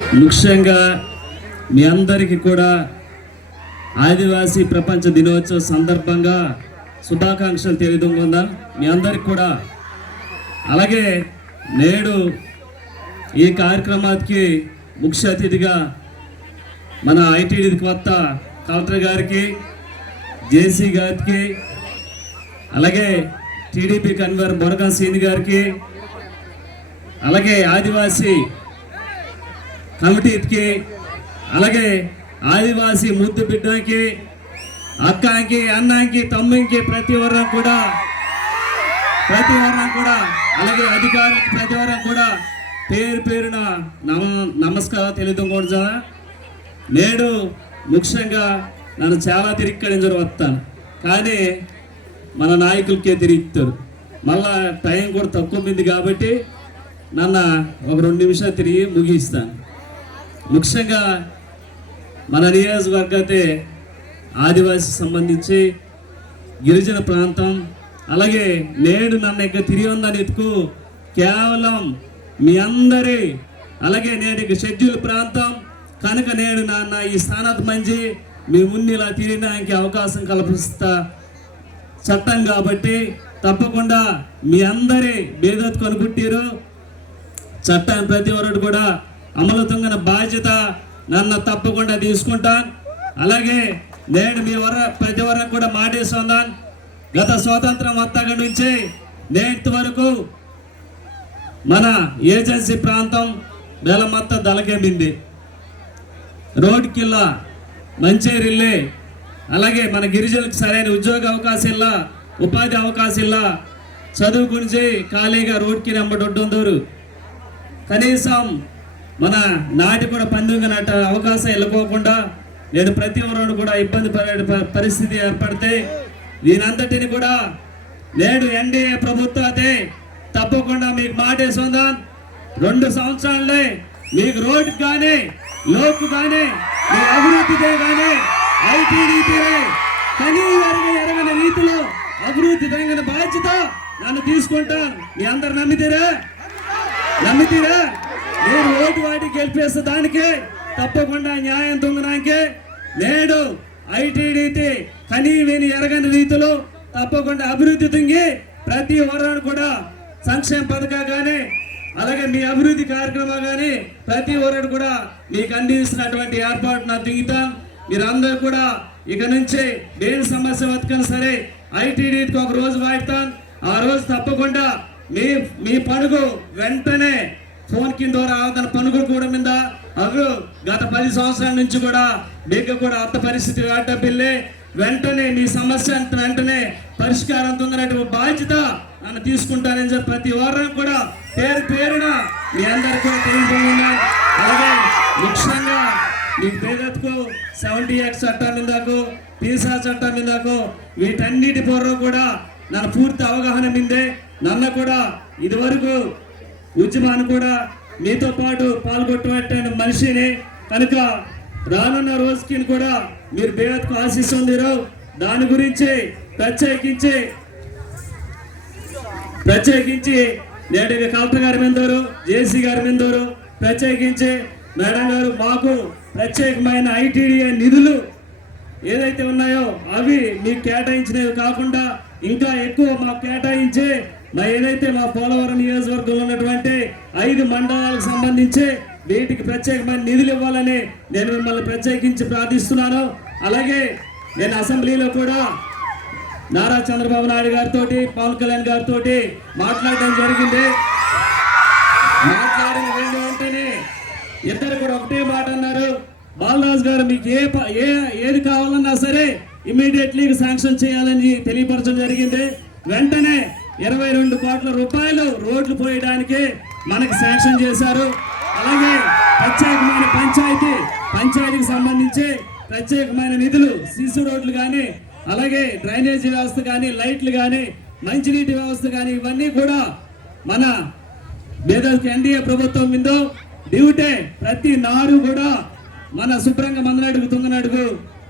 ముఖ్యంగా మీ అందరికీ కూడా ఆదివాసీ ప్రపంచ దినోత్సవ సందర్భంగా శుభాకాంక్షలు తెలియదుకుందాం మీ అందరికి కూడా. అలాగే నేడు ఈ కార్యక్రమానికి ముఖ్య అతిథిగా మన ఐటీడీ కొత్త కలెక్టర్ గారికి జేసీ గారికి అలాగే టీడీపీ కన్వీనర్ బొరగా సీని గారికి అలాగే ఆదివాసీ కమిటీకి అలాగే ఆదివాసీ ముద్దు బిడ్డకి అక్కకి అన్నకి తమ్మికి ప్రతి ఒక్కరం కూడా ప్రతి ఒక్కరం కూడా అలాగే అధికారులకు ప్రతి ఒక్కరం కూడా పేరు పేరున నమ నమస్కారం తెలియదు నేడు ముఖ్యంగా నన్ను చాలా తిరిగి వస్తాను. కానీ మన నాయకులకే తిరుగుతారు. మళ్ళా టైం కూడా తక్కువ ఉంది కాబట్టి నన్ను ఒక రెండు నిమిషాలు తిరిగి ముగిస్తాను. ముఖ్యంగా మన నియోజకవర్గ అయితే ఆదివాసి సంబంధించి గిరిజన ప్రాంతం అలాగే నేడు నన్ను ఇక తిరిగి ఉందని ఎత్తుకు కేవలం మీ అందరి అలాగే నేడు ఇక షెడ్యూల్ ప్రాంతం కనుక నేడు నాన్న ఈ స్థానాత్ మంచి మీ ముందు ఇలా తిరగడానికి అవకాశం కల్పిస్తా చట్టం కాబట్టి తప్పకుండా మీ అందరి బేదత్ కొనుక్కుంటారు చట్టాన్ని ప్రతి ఒక్కరు కూడా అమలు బాధ్యత నన్ను తప్పకుండా తీసుకుంటాను. అలాగే నేను మీ వర ప్రతి వరకు కూడా మాటేస్తున్నాను. గత స్వాతంత్రం వస్తాక నుంచి నేటి వరకు మన ఏజెన్సీ ప్రాంతం బెలమత్త దలకేమింది రోడ్ కిల్లా మంచేరిల్లే అలాగే మన గిరిజనులకు సరైన ఉద్యోగ అవకాశాల ఉపాధి అవకాశాల చదువు గురించి ఖాళీగా రోడ్కి నెంబడొడ్డందరు కనీసం మన నాటి కూడా పందుగా నాట అవకాశం వెళ్ళకోకుండా లేదు ప్రతి ఒక్కరు కూడా ఇబ్బంది పడే ప- పరిస్థితి ఏర్పడితే దీనంతటిని కూడా నేడు ఎన్డీఏ ప్రభుత్వం అయితే తప్పకుండా మీకు మాటేసుందా రెండు సంవత్సరాలే మీకు రోడ్డు కానీ లోకు కానీ మీ అభివృద్ధితే కానీ ఐటీడీపీనే కనీ ఎరగని రీతిలో అభివృద్ధి తగిన బాధ్యత నన్ను తీసుకుంటాను మీ అందరు నమ్మితేరా? నమ్మితేరా? నేను ఓటు వాటి గెలిపేస్తే దానికే తప్పకుండా న్యాయం దొంగనాకే నేడు ఐటీడీటీ కనీవిని ఎరగని రీతిలో తప్పకుండా అభివృద్ధి తుంగి ప్రతి వరాన్ని కూడా సంక్షేమ పథకాలు కానీ అలాగే మీ అభివృద్ధి కార్యక్రమాలు కానీ ప్రతి వరడు కూడా మీకు అందిస్తున్నటువంటి ఏర్పాటు నా దిగుతాం మీరందరూ కూడా ఇక నుంచి దేని సమస్య బతకని సరే ఐటీడీకి ఒక రోజు వాడతాం ఆ రోజు తప్పకుండా మీ మీ పనుగు వెంటనే ఫోన్ కింద ద్వారా తన పనుగులు కూడా మీద అవి గత పది సంవత్సరాల నుంచి కూడా మీకు కూడా అర్థ పరిస్థితి వేట పిల్లి వెంటనే నీ సమస్య అంత వెంటనే పరిష్కారం పొందినటువంటి బాధ్యత నన్ను తీసుకుంటానని చెప్పి ప్రతి వారం కూడా పేరు పేరున మీ అందరికీ కూడా తెలియజేస్తున్నాను. అలాగే ముఖ్యంగా మీ పేదలకు సెవెంటీ ఎక్స్ చట్టం ఇందాకు పీసా చట్టం ఇందాకు వీటన్నిటి పూర్వం కూడా నన్ను పూర్తి అవగాహన మీదే. నన్ను కూడా ఇదివరకు ఉద్యమాన్ని కూడా మీతో పాటు పాల్గొట్టేటువంటి మనిషిని. కనుక రానున్న రోజుకి కూడా మీరు బేదకు ఆశిస్తుందిరో దాని గురించి ప్రత్యేకించి ప్రత్యేకించి నేటి కలెక్టర్ గారి మీదరు జేసీ గారి మీదరు ప్రత్యేకించి మేడం గారు మాకు ప్రత్యేకమైన ఐటీడీఏ నిధులు ఏదైతే ఉన్నాయో అవి మీకు కేటాయించినవి కాకుండా ఇంకా ఎక్కువ మాకు కేటాయించి మా ఏదైతే మా పోలవరం నియోజకవర్గంలో ఉన్నటువంటి ఐదు మండలాలకు సంబంధించి వీటికి ప్రత్యేకమైన నిధులు ఇవ్వాలని నేను మిమ్మల్ని ప్రత్యేకించి ప్రార్థిస్తున్నాను. అలాగే నేను అసెంబ్లీలో కూడా నారా చంద్రబాబు నాయుడు గారితో పవన్ కళ్యాణ్ గారితో మాట్లాడడం జరిగింది. మాట్లాడిన వెళ్ళి వెంటనే ఇద్దరు కూడా ఒకటే మాట అన్నారు. బాలరాజ్ గారు మీకు ఏ ఏ ఏది కావాలన్నా సరే ఇమీడియట్లీ శాంక్షన్ చేయాలని తెలియపరచడం జరిగింది. వెంటనే ఇరవై రెండు కోట్ల రూపాయలు రోడ్లు పోయడానికి మనకి శాంక్షన్ చేశారు. అలాగే ప్రత్యేకమైన పంచాయతీ పంచాయతీకి సంబంధించి ప్రత్యేకమైన నిధులు సిసి రోడ్లు కానీ అలాగే డ్రైనేజీ వ్యవస్థ కానీ లైట్లు కానీ మంచినీటి వ్యవస్థ కానీ ఇవన్నీ కూడా మన పేదలకు ఎన్డీఏ ప్రభుత్వం మీద డ్యూటే ప్రతి నారు కూడా మన శుభ్రంగా మందనడుగు తుంగనడుగు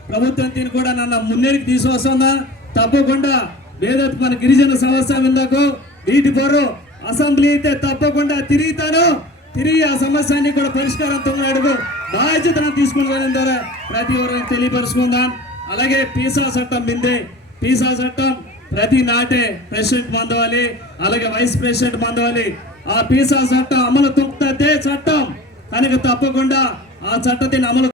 ప్రభుత్వం దీన్ని కూడా నన్ను మున్నేరికి తీసుకొస్తుందా? తప్పకుండా లేదంటే మన గిరిజన సమస్య మీదకు వీటి పొరు అసెంబ్లీ అయితే తప్పకుండా తిరుగుతాను. తిరిగి ఆ సమస్యని కూడా పరిష్కారం తుంగనడుగు బాధ్యతను తీసుకుని ద్వారా ప్రతి ఒక్కరికి తెలియపరుచుకుందాం. అలాగే పీసా చట్టం మిందే పీసా చట్టం ప్రతి నాటే ప్రెసిడెంట్ మందవాలి. అలాగే వైస్ ప్రెసిడెంట్ మందవాలి. ఆ పీసా చట్టం అమలు తొక్కుతే చట్టం కనుక తప్పకుండా ఆ చట్టతిని అమలు